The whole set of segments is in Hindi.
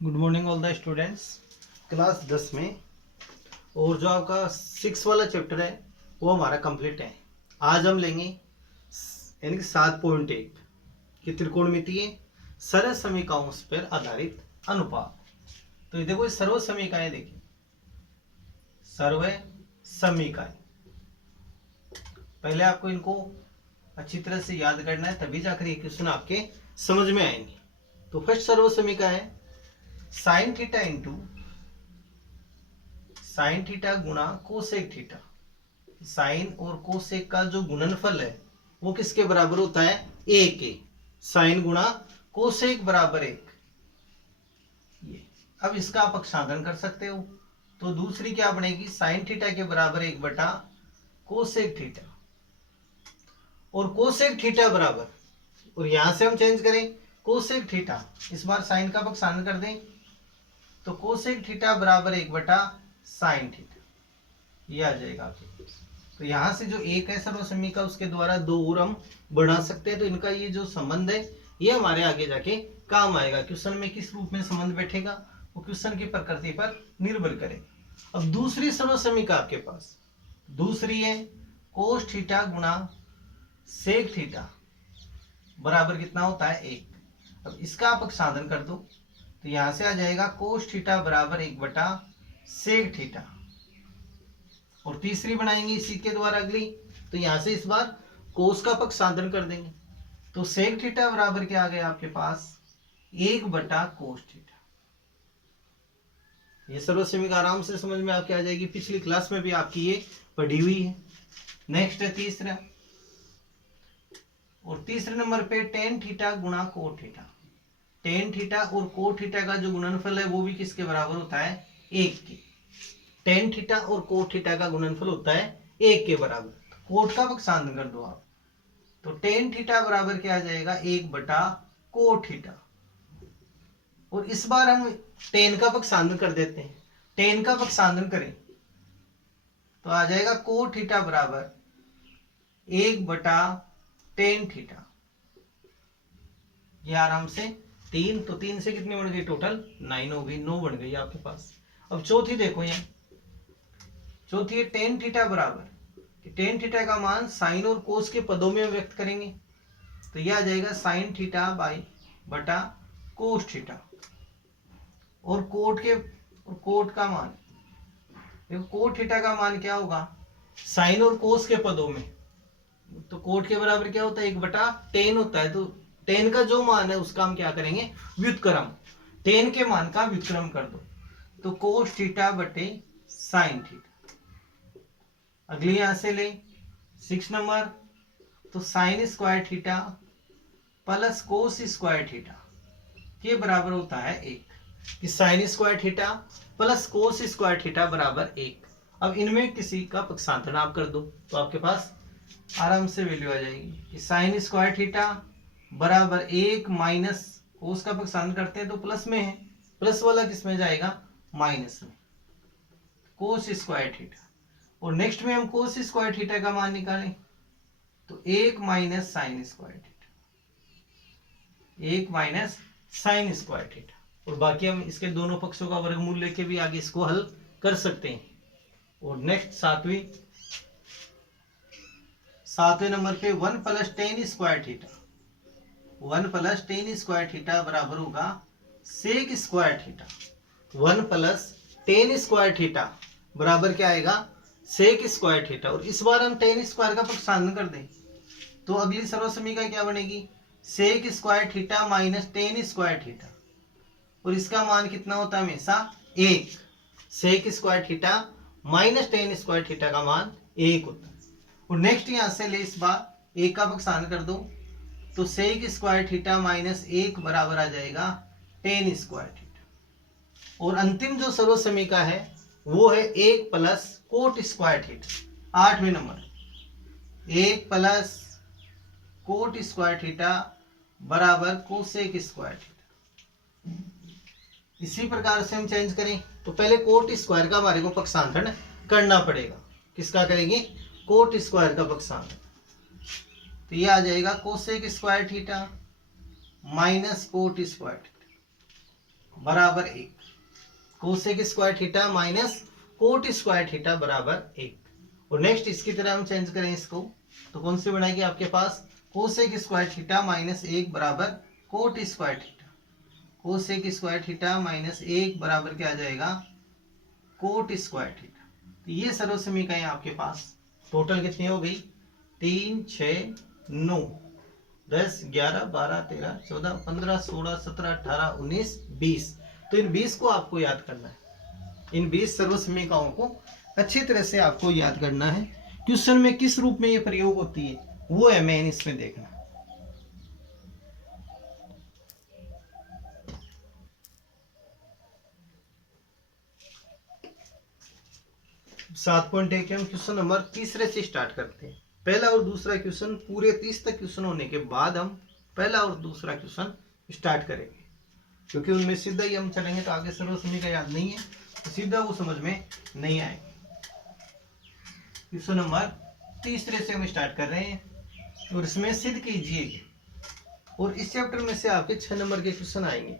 Good morning all the students. Class 10 में और जो आपका 6 वाला चैप्टर है वो हमारा कंप्लीट है। आज हम लेंगे यानी कि 7.1 की त्रिकोणमितीय सरल समीकरणों पर आधारित अनुपात। तो ये देखो, सर्व समीकरण देखिए, सर्व समीकरण पहले आपको इनको अच्छी तरह से याद करना है, तभी जाकर ये क्वेश्चन आपके समझ में आएंगे। तो फर्स्ट सर्व समीकरण है sign theta into sine theta गुणा कोसेक थीटा। साइन और कोसेक का जो गुणनफल है वो किसके बराबर होता है? एक के। साइन गुणा कोसेक बराबर एक। ये अब इसका आप अपक्षांतरण कर सकते हो, तो दूसरी क्या बनेगी? साइन थीटा के बराबर एक बटा कोसेक थीटा, और कोसेक थीटा बराबर, और यहां से हम चेंज करें कोसेक थीटा, इस बार साइन का अपक्षांतरण कर दें तो कोसेक थीटा बराबर एक बटा साइन थीटा, ये आ जाएगा आपके पास। तो यहां से जो एक है सर्व समीकरण, उसके द्वारा दो और हम बढ़ा सकते हैं। तो इनका ये जो संबंध है ये हमारे आगे जाके काम आएगा। क्वेश्चन में किस रूप में संबंध बैठेगा वो क्वेश्चन की प्रकृति पर निर्भर करेगा। अब दूसरी सर्व समीकरण आपके पास, दूसरी है कोस थीटा गुणा सेक थीटा बराबर कितना होता है? एक। अब इसका आप अपक्षांतरण कर दो तो यहां से आ जाएगा कोस थीटा बराबर एक बटा सेक थीटा, और तीसरी बनाएंगे इसी के द्वारा अगली, तो यहां से इस बार कोस का अपक्षांतरण कर देंगे तो सेक थीटा बराबर क्या आ गया आपके पास? एक बटा कोस थीटा। ये सर्व समीकरण आराम से समझ में आपके आ जाएगी, पिछली क्लास में भी आपकी ये पढ़ी हुई है। नेक्स्ट है तीसरा, और तीसरे नंबर पे टेन थीटा गुणा कोट थीटा। टेन थीटा और कोट थीटा का जो गुणनफल है वो भी किसके बराबर होता है? एक के। टेन थीटा और कोट थीटा का गुणनफल होता है एक के बराबर। कोट का अपक्षांतरण कर दो आप, तो टेन थीटा बराबर क्या आ जाएगा? एक बटा कोट थीटा, और इस बार हम टेन का अपक्षांतरण कर देते हैं। टेन का अपक्षांतरण करें तो आ जाएगा कोट थीटा बराबर एक बटा टेन थीटा। ये आराम से तीन, तो तीन से कितनी बन गई? टोटल 9 हो गई, 9 बन गई आपके पास। अब चौथी देखो, यहाँ चौथी है टेन थीटा बराबर, टेन थीटा का मान साइन और कोस के पदों में व्यक्त करेंगे तो यह आ जाएगा साइन थीटा बाई बटा कोस थीटा, और कोट का मान, देखो कोट थीटा का मान क्या होगा? साइन और कोस के पदों में, तो कोट के बराबर क्या होता है? एक बटा टेन होता है। तो टेन का जो मान है उसका हम क्या करेंगे? व्युत्क्रम। टेन के मान का व्युत्क्रम कर दो तो कोस थीटा बटे साइन थीटा। अगली यहां से ले 6 नंबर, तो sign square theta plus cos square theta के बराबर होता है एक। कि sign square theta plus cos square theta बराबर एक। अब इनमें किसी का पक्षांतरण आप कर दो तो आपके पास आराम से वैल्यू आ जाएगी कि साइन स्क्वायर थीटा बराबर एक माइनस कोस का पक्षांतरण करते हैं तो प्लस में है, प्लस वाला किस में जाएगा? माइनस में, कोस स्क्वायर थीटा। और नेक्स्ट में हम कोस स्क्वायर थीटा का मान निकालें तो एक माइनस साइन स्क्वायर थीटा, एक माइनस साइन स्क्वायर थीटा, और बाकी हम इसके दोनों पक्षों का वर्गमूल लेके भी आगे इसको हल कर सकते हैं। और नेक्स्ट सातवें नंबर पे 1 plus tan square theta, 1 plus tan square theta बराबर होगा sec square theta. 1 plus tan square theta बराबर क्या आएगा? सेक स्क्वायर थीटा, और इस बार हम टेन स्क्वायर का पक्षांतरण कर दें तो अगली सर्व समीकरण क्या बनेगी? Sec square theta minus tan square theta, और इसका मान कितना होता है? हमेशा एक। Sec square theta minus tan square theta का मान एक होता है। और नेक्स्ट यहां से ले इस बार एक का पक्षांतरण कर दो तो सेक स्क्वायर थीटा माइनस एक बराबर आ जाएगा टेन स्क्वायर थीटा। और अंतिम जो सर्व समीकरण है वो है एक प्लस कोट स्क्वायर थीटा। 8वें नंबर, एक प्लस कोट स्क्वायर थीटा बराबर कोसेक स्क्वायर थीटा। इसी प्रकार से हम चेंज करें तो पहले कोट स्क्वायर का हमारे को पक्षांतरण करना पड़ेगा। किसका करेंगे? कोट स्क्वायर का पक्षांतरण, तो ये आ जाएगा cosec square theta minus cot square theta. बराबर 1, cosec square theta minus cot square theta बराबर 1। और नेक्स्ट इसकी तरह हम चेंज करें इसको, तो कौन सी बनाएगी आपके पास, कोसेक स्क्वायर थीटा माइनस 1 बराबर coat square theta. Cosec square theta minus 1 बराबर क्या आ जाएगा, कोट स्क्वायर थीटा। तो ये सर्व समीकरण आपके पास टोटल कितनी हो गई, 3 6 9 10 11 12 13 14 15 16 17 18 19 20। तो इन 20 को आपको याद करना है, इन 20 सर्व समीकरणों को अच्छी तरह से आपको याद करना है। क्वेश्चन में किस रूप में ये प्रयोग होती है वो है मेन इसमें देखना। 7.1 के हम क्वेश्चन नंबर तीसरे से स्टार्ट करते हैं। पहला और दूसरा क्वेश्चन पूरे 30 तक क्वेश्चन होने के बाद हम पहला और दूसरा क्वेश्चन स्टार्ट करेंगे, क्योंकि उनमें सीधा ही हम चलेंगे तो आगे सर्व समीकरण याद नहीं है, तो सीधा वो समझ में नहीं आएगा। क्वेश्चन नंबर तीसरे से हम स्टार्ट कर रहे हैं और इसमें सिद्ध कीजिए, और इस चैप्टर में से आपके 6 नंबर के क्वेश्चन आएंगे,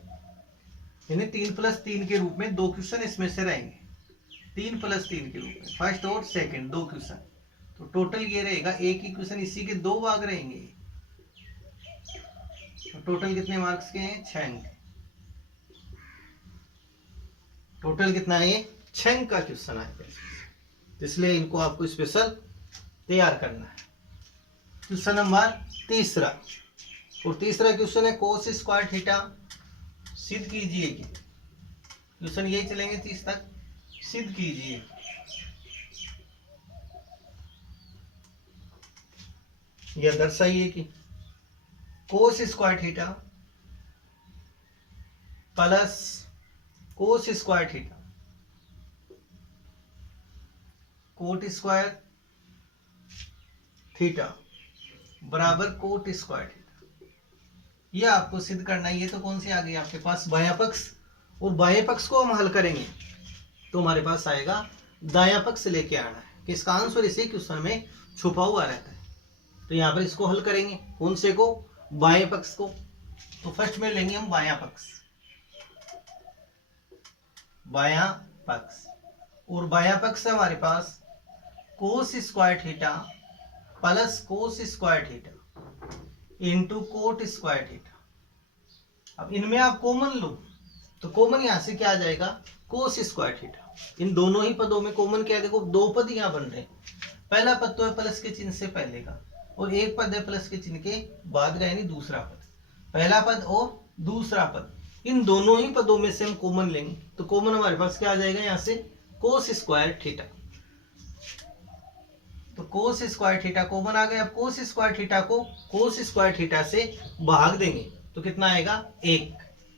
यानी 3+3 के रूप में 2 क्वेश्चन इसमें से रहेंगे, 3+3 के रूप में फर्स्ट और सेकंड 2 क्वेश्चन। तो टोटल ये रहेगा, एक ही क्वेश्चन इसी के 2 भाग रहेंगे। तो टोटल कितने मार्क्स के हैं, 6 अंक। टोटल कितना है, 6 अंक का क्वेश्चन आएगा, इसलिए इनको आपको स्पेशल तैयार करना है। क्वेश्चन नंबर तीसरा, और तीसरा क्वेश्चन है कोस स्क्वायर थीटा सिद्ध कीजिए। क्वेश्चन यही चलेंगे 30 तक, सिद्ध कीजिए। यह दर्शाइए कि कोस square theta plus cos square theta coat square theta बराबर कोट स्क्वायर थीटा। यह आपको सिद्ध करना है। ये तो कौन सी आ गई आपके पास, बायां पक्ष, और बाएं पक्ष को हम हल करेंगे तो हमारे पास आएगा दायां पक्ष लेके आना है, कि इसका आंसर इसी क्वेश्चन में छुपा हुआ रहता है। तो यहाँ पर इसको हल करेंगे, कौन से को, बाएं पक्ष को। तो फर्स्ट में लेंगे हम बायां पक्ष, बायां पक्ष, और बायां पक्ष हमारे पास cos square theta plus cos square theta into cot square theta. अब इनमें आप कॉमन लो, तो कॉमन यहां से क्या आ जाएगा, कोस स्क्वायर थीटा। इन दोनों ही पदों में कॉमन क्या है, देखो 2 पद यहां बन रहे हैं। पहला पद तो है प्लस के चिन्ह से पहले का, और एक पद है प्लस के चिन्ह के बाद का, यानी दूसरा पद। पहला पद और दूसरा पद, इन दोनों ही पदों में से हम कॉमन लेंगे, तो कॉमन हमारे पास क्या आ जाएगा यहाँ से, कोस स्क्वायर थीटा। तो कोस स्क्वायर थीटा कॉमन आ गया। अब कोस स्क्वायर थीटा को कोस स्क्वायर थीटा से भाग देंगे तो कितना आएगा, 1।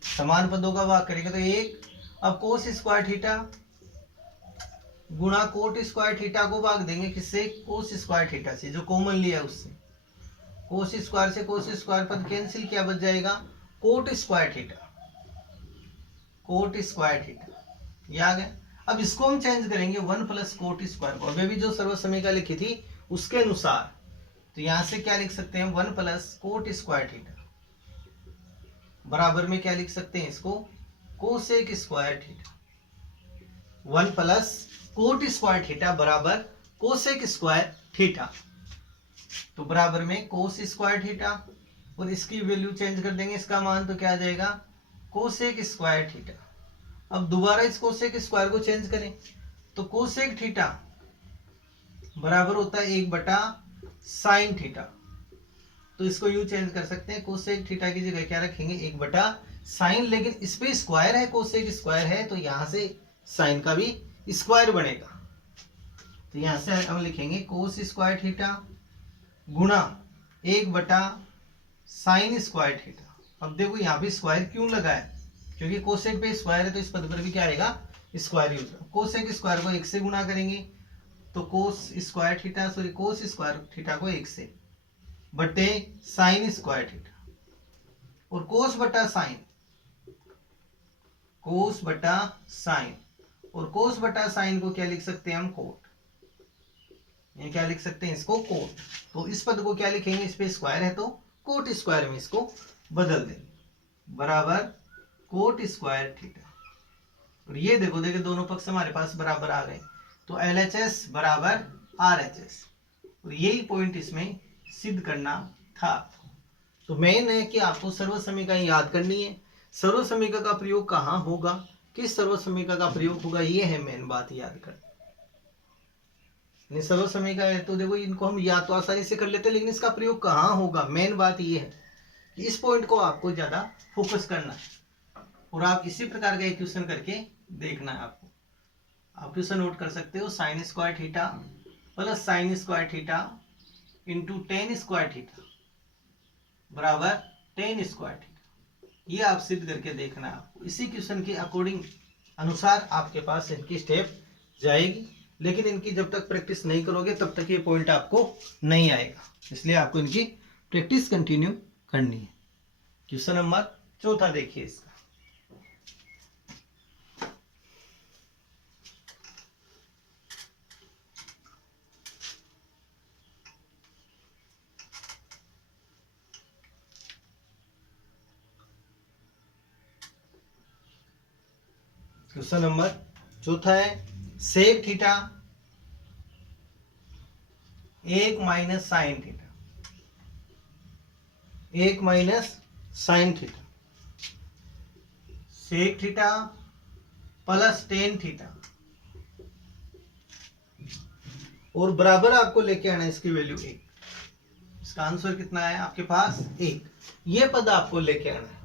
समान पदों का भाग करेंगे तो 1। अब कोस स्क्वायर थीटा गुणा कोट स्क्वायर थीटा को भाग देंगे किससे, कोस स्क्वायर थीटा से, जो कॉमन लिया है उससे। कोस स्क्वायर से कोस स्क्वायर पद कैंसिल, क्या बच जाएगा, coat square theta, coat square theta. ये आ गया। अब इसको हम चेंज करेंगे 1 प्लस कोट स्क्वायर को, अभी भी जो सर्व समीकरण लिखी थी उसके अनुसार। तो यहां से क्या लिख सकते हैं, 1 प्लस कोट स्क्वायर थीटा बराबर में क्या लिख सकते हैं इसको, cosec square theta. 1 plus cot square theta बराबर कोसेक स्क्वायर थीटा, तो बराबर में कोस स्क्वायर थीटा, और इसकी वैल्यू चेंज कर देंगे, इसका मान तो क्या आ जाएगा, कोसेक स्क्वायर थीटा। अब दोबारा इस कोसेक स्क्वायर को चेंज करें तो कोसेक थीटा बराबर होता है 1/साइन थीटा। तो इसको यू चेंज कर सकते हैं, कोसेक थीटा की जगह क्या रखेंगे, 1/साइन, लेकिन इस पे स्क्वायर है, कोसेक स्क्वायर है, तो यहां से साइन का भी स्क्वायर बनेगा। तो यहां से हम लिखेंगे कोस स्क्वायर थीटा गुणा 1/साइन स्क्वायर थीटा। अब देखो यहाँ पे स्क्वायर क्यों लगा है, क्योंकि कोसेक पे स्क्वायर है, तो इस पद पर भी क्या आएगा, स्क्वायर यूज। कोसेक स्क्वायर को 1 से गुणा करेंगे तो कोस स्क्वायर थीटा, सॉरी कोस स्क्वायर थीटा को 1 से बटे साइन स्क्वायर थीटा, और कोस बटा साइन, कोस बटा साइन, और कोस बटा साइन को क्या लिख सकते हैं हम, कोट। ये क्या लिख सकते हैं इसको, कोट। तो इस पद को क्या लिखेंगे, इस पे स्क्वायर है तो कोट स्क्वायर में इसको बदल देंगे, बराबर कोट स्क्वायर थीटा। और ये देखो दोनों पक्ष हमारे पास बराबर आ गए, तो LHS बराबर RHS। और यही पॉइंट इसमें सिद्ध करना था। तो मेन है कि आपको सर्वसमीका याद करनी है। सर्वसमीका का प्रयोग कहाँ होगा, किस सर्वसमीका का प्रयोग होगा, ये है मेन बात याद कर। सर्वसमीका है तो देखो इनको हम याद तो आसानी से कर लेते हैं, लेकिन इसका प्रयोग कहाँ होगा, मेन बात ये है कि इस पॉइंट को आपको ज्यादा फोकस करना है। और आप इसी प्रकार का एक क्वेश्चन करके देखना है आपको। आप क्वेश्चन नोट कर सकते हो, sign square theta plus sign square theta into ten square theta बराबर टेन स्क्वायर थीटा। ये आप सिद्ध करके देखना है आपको। इसी क्वेश्चन के अकॉर्डिंग अनुसार आपके पास इनकी स्टेप जाएगी, लेकिन इनकी जब तक प्रैक्टिस नहीं करोगे तब तक ये पॉइंट आपको नहीं आएगा। इसलिए आपको इनकी प्रैक्टिस कंटिन्यू करनी है। क्वेश्चन नंबर 4 देखिए इसका। क्वेश्चन नंबर 4 है, sec theta 1 minus sine theta, 1 minus sine theta, sec theta plus tan theta, और बराबर आपको लेके आना है इसकी वैल्यू 1। इसका आंसर कितना है आपके पास 1। ये पद आपको लेके आना है,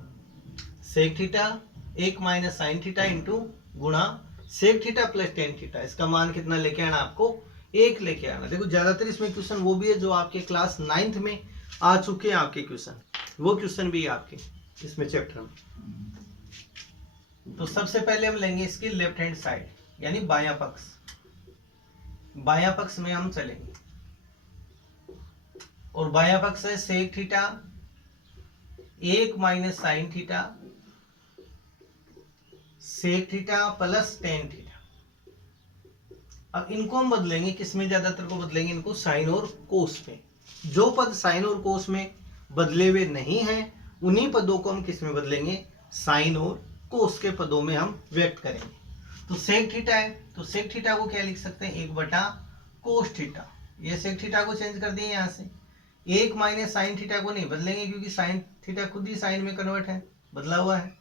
sec theta 1 minus sine theta into गुणा sec theta plus tan theta. इसका मान कितना लेके आना आपको 1 लेके आना। देखो ज्यादातर इसमें क्वेश्चन वो भी है जो आपके क्लास 9th में आ चुके हैं आपके क्वेश्चन, वो क्वेश्चन भी आपके इसमें चैप्टर में। तो सबसे पहले हम लेंगे इसकी लेफ्ट हैंड साइड, यानी बायां पक्ष। बायां पक्ष में हम चलेंगे और बायां पक्ष है sec theta 1 minus sine theta sec theta plus tan theta. अब इनको हम बदलेंगे, किसमें ज्यादातर को बदलेंगे, इनको साइन और कोस पे। जो पद साइन और कोस में बदले हुए नहीं हैं उन्हीं पदों को हम किस में बदलेंगे, साइन और कोस के पदों में हम व्यक्त करेंगे। तो सेक थीटा है तो सेक थीटा को क्या लिख सकते हैं, 1 बटा कोस थीटा। ये सेक थीटा को चेंज कर दिए यहाँ से। 1 माइनस साइन थीटा को नहीं बदलेंगे क्योंकि साइन थीटा खुद ही साइन में कन्वर्ट है, बदला हुआ है।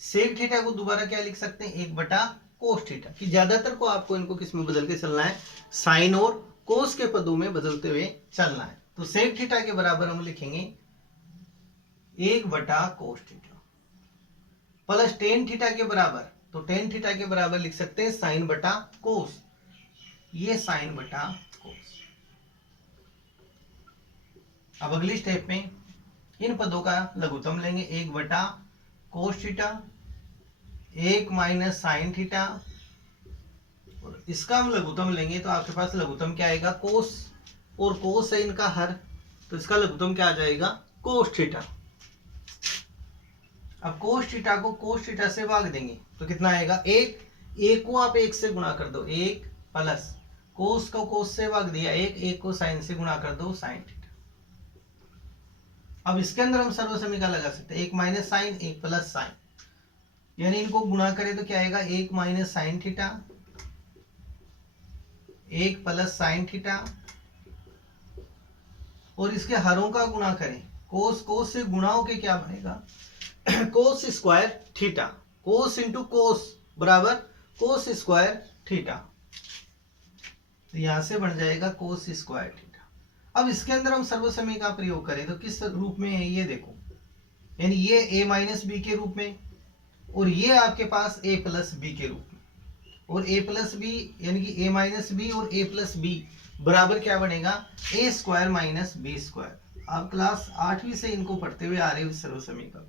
सेक थीटा को दोबारा क्या लिख सकते हैं, 1 बटा कोस थीटा। कि ज्यादातर को आपको इनको किस में बदल के चलना है, साइन और कोस के पदों में बदलते हुए चलना है। तो सेक थीटा के बराबर हम लिखेंगे 1 बटा cos theta plus tan theta के बराबर, तो टेन थीटा के बराबर लिख सकते हैं साइन बटा कोस। ये साइन बटा कोस। अब अगली स्टेप में इन पदों का लघुत्तम लेंगे, 1 बटा cos theta 1 minus sine theta, और इसका हम लघुत्तम लेंगे तो आपके पास लघुत्तम क्या आएगा, कोस। और कोस है इनका हर, तो इसका लघुत्तम क्या आ जाएगा, कोस थीटा। अब कोस थीटा को कोस थीटा से भाग देंगे तो कितना आएगा, 1 को आप 1 से गुणा कर दो, 1 प्लस कोस को कोस से भाग दिया 1 को साइन से गुणा कर दो, साइन थीटा। अब इसके अंदर हम सर्वसमीका लगा सकते हैं, 1 माइनस साइन 1 प्लस साइन, यानी इनको गुणा करें तो क्या आएगा, 1 minus sine theta 1 plus sine theta, और इसके हरों का गुणा करें, कोस कोस से गुणा होके क्या बनेगा, कोस स्क्वायर थीटा। कोस इंटू कोस बराबर कोस स्क्वायर थीटा, तो यहां से बन जाएगा कोस स्क्वायर थीटा। अब इसके अंदर हम सर्वसमीका का प्रयोग करें तो किस रूप में है, ये देखो, यानी ये a माइनस बी के रूप में, और ये आपके पास a प्लस बी के रूप में। और a प्लस बी यानी कि a माइनस बी और a प्लस बी बराबर क्या बनेगा, a square minus b square. आप क्लास 8वीं से इनको पढ़ते हुए आ रहे हो सर्वसमीका।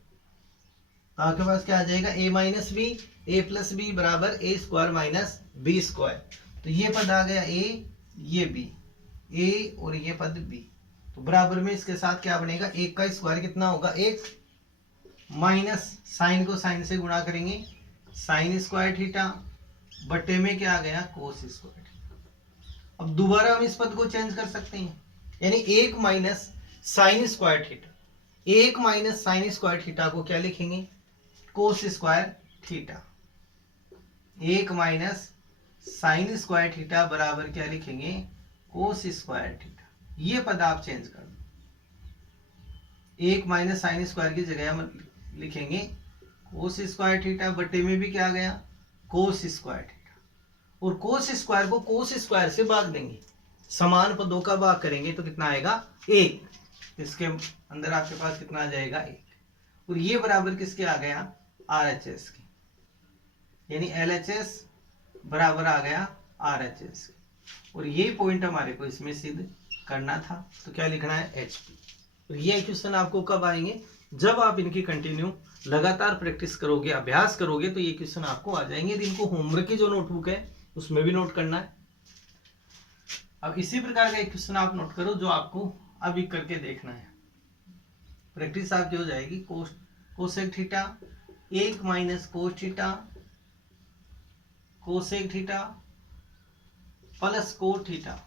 तो आपके पास क्या आ जाएगा, a minus b a plus b बराबर a square minus b square. तो ये पद आ गया a, ये b, a और ये पद b। तो बराबर में इसके साथ क्या बनेगा, 1 का स्क्वायर कितना होगा, 1 माइनस साइन को साइन से गुणा करेंगे, साइन स्क्वायर थीटा बटे में क्या आ गया, कोस स्क्वायर थीटा। अब दोबारा हम इस पद को चेंज कर सकते हैं, यानी 1 minus sign square theta, 1 minus sign square theta को क्या लिखेंगे, कोस square theta, 1 minus sign square theta बराबर क्या लिखेंगे, कोस स्क्वायर थीटा। ये पद आप चेंज कर दो, 1 माइनस साइन स्क्वायर की जगह हम लिखेंगे कोस स्क्वायर थीटा, बटे में भी क्या आ गया, कोस स्क्वायर थीटा। और कोस स्क्वायर को कोस स्क्वायर से भाग देंगे, समान पदों का भाग करेंगे तो कितना आएगा, 1। इसके अंदर आपके पास कितना आ जाएगा, 1। और ये बराबर किसके आ गया, RHS के, यानी LHS बराबर आ गया RHS के। और ये पॉइंट हमारे को इसमें सिद्ध करना था, तो क्या लिखना है, HP। और ये क्वेश्चन आपको कब आएंगे, जब आप इनकी कंटिन्यू लगातार प्रैक्टिस करोगे, अभ्यास करोगे, तो ये क्वेश्चन आपको आ जाएंगे। इनको होमवर्क की जो नोटबुक है उसमें भी नोट करना है। अब इसी प्रकार का एक क्वेश्चन आप नोट करो जो आपको अभी करके देखना है, प्रैक्टिस आपकी हो जाएगी। Cosec theta 1 minus cos theta cosec theta plus cos theta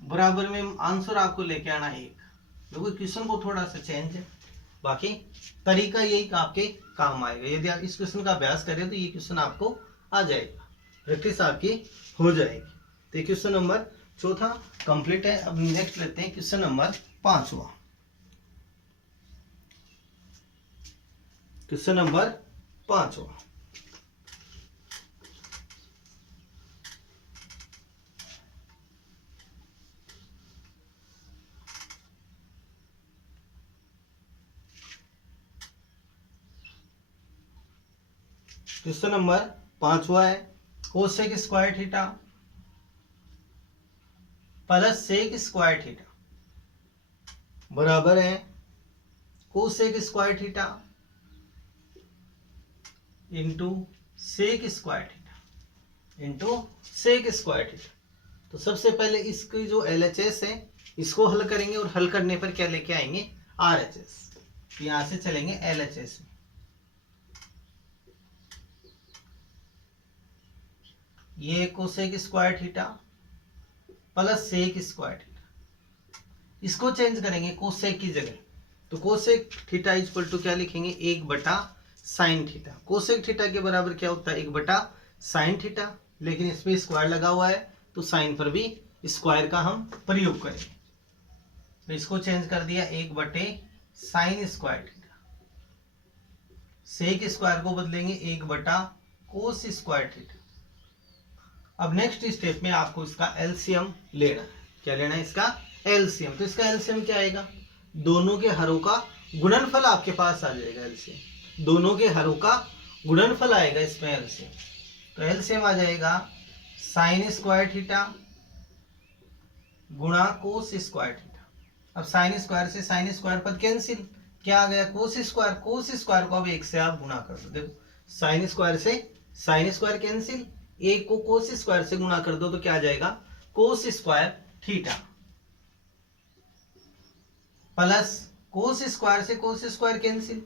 बराबर में आंसर आपको लेके आना 1। देखो क्वेश्चन को थोड़ा सा चेंज है, बाकी तरीका यही आपके काम आएगा। यदि आप इस क्वेश्चन का अभ्यास करें तो ये क्वेश्चन आपको आ जाएगा, प्रैक्टिस आपकी हो जाएगी। तो क्वेश्चन नंबर 4 कंप्लीट है। अब नेक्स्ट लेते हैं question number 5। Question number 5। Question number 5 है, cosec square theta plus sec square theta बराबर है cosec square theta into sec square theta into sec square theta. तो सबसे पहले इसकी जो LHS है इसको हल करेंगे, और हल करने पर क्या लेके आएंगे, RHS। तो यहां से चलेंगे LHS में। ये cosec square theta plus sec square theta, इसको चेंज करेंगे कोसेक की जगह। तो कोसेक थीटा इक्वल टू क्या लिखेंगे, 1 बटा साइन थीटा। कोसेक थीटा के बराबर क्या होता है, 1 बटा साइन थीटा, लेकिन इसमें स्क्वायर लगा हुआ है तो साइन पर भी स्क्वायर का हम प्रयोग करेंगे। तो इसको चेंज कर दिया, 1 बटे sine square theta. Sec square को बदलेंगे 1 बटा कोस स्क्वायर थीटा। अब नेक्स्ट स्टेप में आपको इसका एलसीएम लेना है। क्या लेना है, इसका एलसीएम। तो इसका एलसीएम क्या आएगा, दोनों के हरों का गुणनफल आपके पास आ जाएगा। एलसीएम दोनों के हरों का गुणनफल आएगा इसमें एलसीएम। तो एलसीएम आ जाएगा साइन स्क्वायर थीटा गुणा कोस स्क्वायर थीटा। अब साइन स्क्वायर से साइन स्क्वायर पद कैंसिल, क्या आ गया, कोस स्क्वायर। कोस स्क्वायर को अब 1 से आप गुणा कर दो। देखो साइन स्क्वायर से साइन स्क्वायर कैंसिल, 1 को कोस स्क्वायर से गुणा कर दो तो क्या आ जाएगा, cos square theta plus cos square से cos square cancel,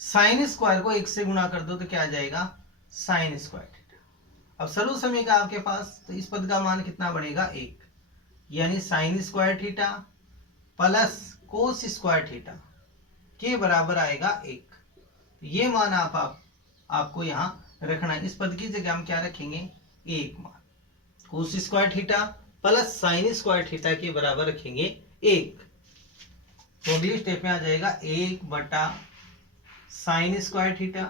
sine square को 1 से गुणा कर दो तो क्या आ जाएगा, साइन स्क्वायर थीटा। अब सर्व समय का आपके पास, तो इस पद का मान कितना बनेगा, 1, यानी sign square theta plus cos square theta के बराबर आएगा 1। ये मान आपको यहां रखना है। इस पद की जगह हम क्या रखेंगे, 1 मान। कोस square theta plus sign square theta के बराबर रखेंगे 1। तो अगली स्टेप में आ जाएगा 1 बटा साइन स्क्वायर थीटा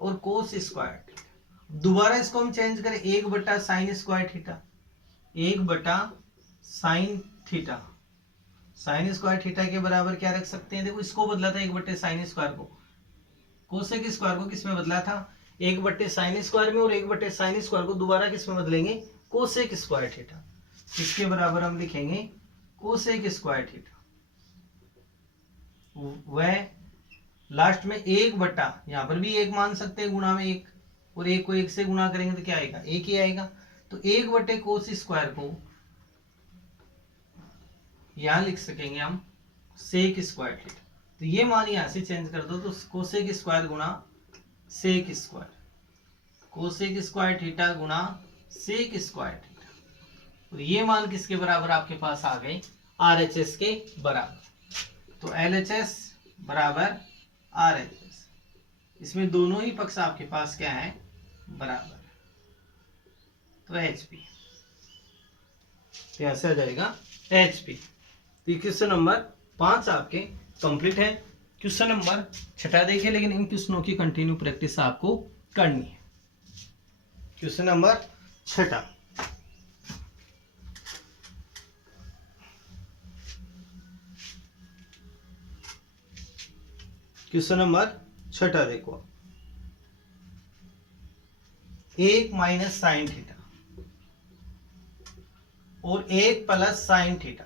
और कोस स्क्वायर थीटा। दोबारा इसको हम चेंज करें, 1 बटा साइन स्क्वायर थीटा, 1 बटा sine theta. Sign square theta के बराबर क्या रख सकते हैं, देखो इसको बदला था 1 बटे साइन स्क्वायर को, कोसेक स्क्वायर को किस में बदला था, 1 बटे साइन स्क्वायर में, और 1 बटे साइन स्क्वायर को दोबारा किस में बदलेंगे, कोसेक स्क्वायर थीटा। इसके बराबर हम लिखेंगे कोसेक स्क्वायर थीटा। वह लास्ट में 1 बटा, यहां पर भी 1 मान सकते हैं, गुणा में 1, और 1 को 1 से गुणा करेंगे तो क्या आएगा, 1 ही आएगा। तो 1 बटे कोस स्क्वायर को यहां लिख सकेंगे हम सेक स्क्वायर थीटा। तो ये मान यहां से चेंज कर दो, तो कोसेक स्क्वायर गुणा sec square, cosec square theta गुणा सेक स्क्वायर थीटा। और ये मान किसके बराबर आपके पास आ गए, RHS के बराबर। तो LHS बराबर RHS। इसमें दोनों ही पक्ष आपके पास क्या है, बराबर, तो HP, ऐसे आ जाएगा HP। तो क्वेश्चन नंबर 5 आपके कंप्लीट है। क्वेश्चन नंबर 6 देखिए, लेकिन इन क्वेश्चनों की कंटिन्यू प्रैक्टिस आपको करनी है। क्वेश्चन नंबर 6, क्वेश्चन नंबर 6 देखो, 1 माइनस साइन थीटा और 1 plus sine theta,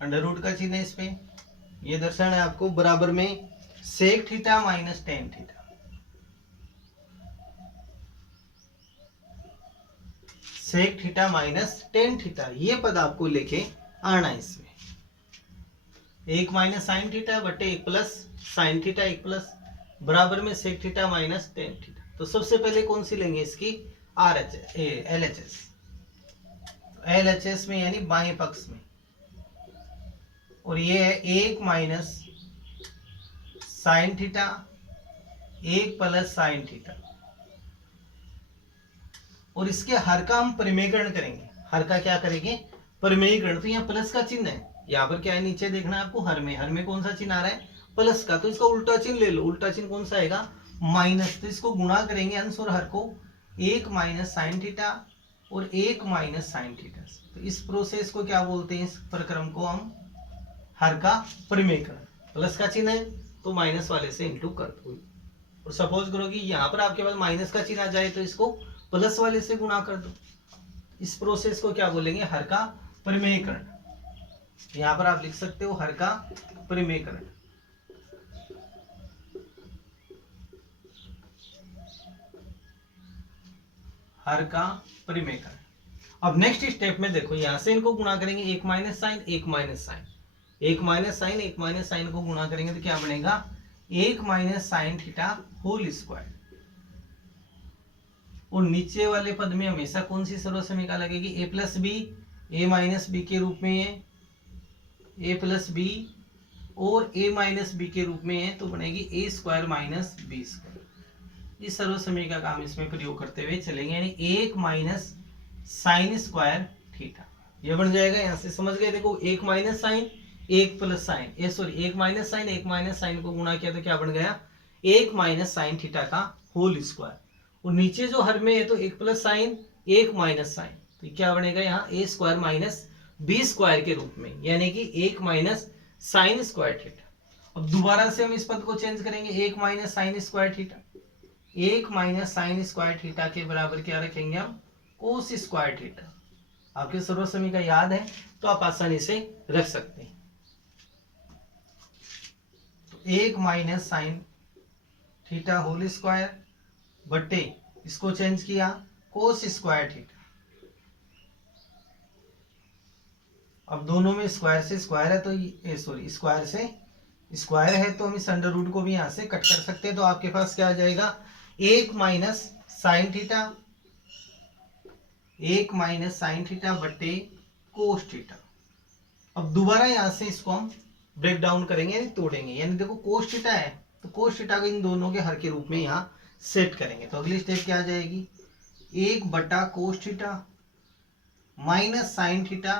under root का चिन्ह है इस पे, ये दर्शाना है आपको, बराबर में sec theta minus tan theta, sec theta minus tan theta, ये पद आपको लेके आना है इसमें। 1 माइनस साइन थीटा बटे 1 प्लस साइन थीटा, 1 प्लस बराबर में sec theta minus tan theta. तो सबसे पहले कौन सी लेंगे इसकी, RHS LHS, LHS में यानी बाएं पक्ष में, और ये है 1 minus sine theta 1 plus sine theta, और इसके हर का हम परिमेयकरण करेंगे। हर का क्या करेंगे, परिमेयकरण। तो यहाँ प्लस का चिन्ह है, यहाँ पर क्या है, नीचे देखना है आपको, हर में कौन सा चिन्ह आ रहा है, प्लस का। तो इसका उल्टा चिन्ह ले लो, उल्टा चिन्ह कौन सा आएगा, माइनस। तो इसको गुणा करेंगे अंश और हर को, 1 माइनस साइन थीटा और 1 माइनस साइन थीटा। तो इस प्रोसेस को क्या बोलते हैं, इस प्रक्रम को हम हर का परिमेयकरण। प्लस का चिन्ह है तो माइनस वाले से इंटू कर दो, और सपोज करो कि यहाँ पर आपके पास माइनस का चिन्ह आ जाए तो इसको प्लस वाले से गुणा कर दो। इस प्रोसेस को क्या बोलेंगे, हर का परिमेयकरण। यहाँ पर आप लिख सकते हो हर का परिमेयकरण। हर का परिमेयकरण। अब नेक्स्ट स्टेप में देखो, यहां से इनको गुणा करेंगे, 1 minus sine 1 minus sine, 1 minus sine 1 minus sine को गुणा करेंगे तो क्या बनेगा, 1 minus sine theta whole square. और नीचे वाले पद में हमेशा कौन सी सर्वसमीका लगेगी, ए प्लस बी, ए माइनस बी के रूप में है, ए प्लस बी और ए माइनस बी के रूप में है, तो बनेगी ए स्क्वायर माइनस बी स्क्वायर। इस सर्वसमीका का हम इसमें प्रयोग करते हुए चलेंगे, यानी 1 माइनस साइन स्क्वायर थीटा, ये बन जाएगा। यहां से समझ गए, देखो 1 माइनस साइन 1 प्लस साइन, ये sorry 1 minus sine 1 minus sine को गुणा किया तो क्या बन गया, 1 माइनस साइन थीटा का होल स्क्वायर। और नीचे जो हर में है तो 1 प्लस साइन 1 माइनस साइन, तो क्या बनेगा यहाँ ए स्क्वायर माइनस बी स्क्वायर के रूप में, यानी कि 1 माइनस साइन स्क्वायर थीटा। अब दोबारा से हम इस पद को चेंज करेंगे, 1 minus sign square theta, 1 minus sign square theta के बराबर क्या रखेंगे हम, कोस स्क्वायर थीटा। आपके सर्वसमीका याद है तो आप आसानी से रख सकते हैं। तो 1 minus sine theta whole square बटे, इसको चेंज किया, कोस स्क्वायर थीटा। अब दोनों में स्क्वायर से स्क्वायर है तो ये सॉरी स्क्वायर से स्क्वायर है तो हम इस अंडर रूट को भी यहां से कट कर सकते हैं। तो आपके पास क्या आ जाएगा, 1 minus sine theta, 1 minus sine theta बटे कोस थीटा। अब दोबारा यहां से इसको हम ब्रेक डाउन करेंगे, यानी तोड़ेंगे, यानी देखो कोस थीटा है तो कोस थीटा को इन दोनों के हर के रूप में यहाँ सेट करेंगे। तो अगली स्टेप क्या आ जाएगी, 1 बटा cos theta minus sine theta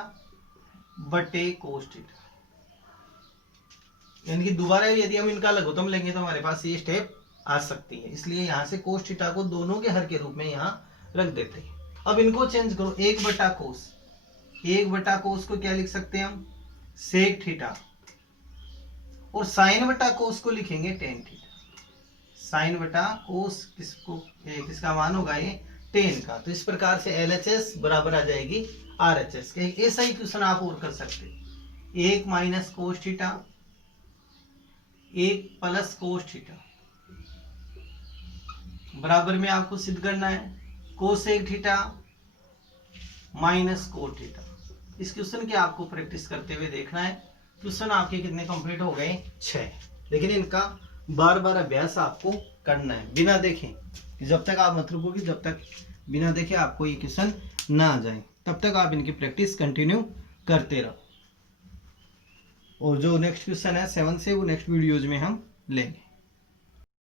बटे कोस थीटा। यानी कि दोबारा यदि हम इनका लघुत्तम लेंगे तो हमारे पास ये स्टेप आ सकती है, इसलिए यहां से कोस थीटा को दोनों के हर के रूप में यहाँ रख देते हैं। अब इनको चेंज करो, 1 बटा कोस, 1 बटा कोस को क्या लिख सकते हैं हम, सेक थीटा, और साइन बटा कोस को लिखेंगे टेन थीटा। साइन बटा कोस किसका मान होगा, ये टेन का। तो इस प्रकार से LHS बराबर आ जाएगी RHS के। ऐसा ही क्वेश्चन आप और कर सकते हैं, 1 minus cos theta 1 plus cos theta बराबर में आपको सिद्ध करना है cosec theta minus cot theta. इस क्वेश्चन की आपको प्रैक्टिस करते हुए देखना है। क्वेश्चन आपके कितने कंप्लीट हो गए, 6, लेकिन इनका बार बार अभ्यास आपको करना है बिना देखे। जब तक आप मत रुकोगे, जब तक बिना देखे आपको ये क्वेश्चन ना आ जाए, तब तक आप इनकी प्रैक्टिस कंटिन्यू करते रहो। और जो नेक्स्ट क्वेश्चन है 7 से वो नेक्स्ट वीडियोज में हम लेंगे।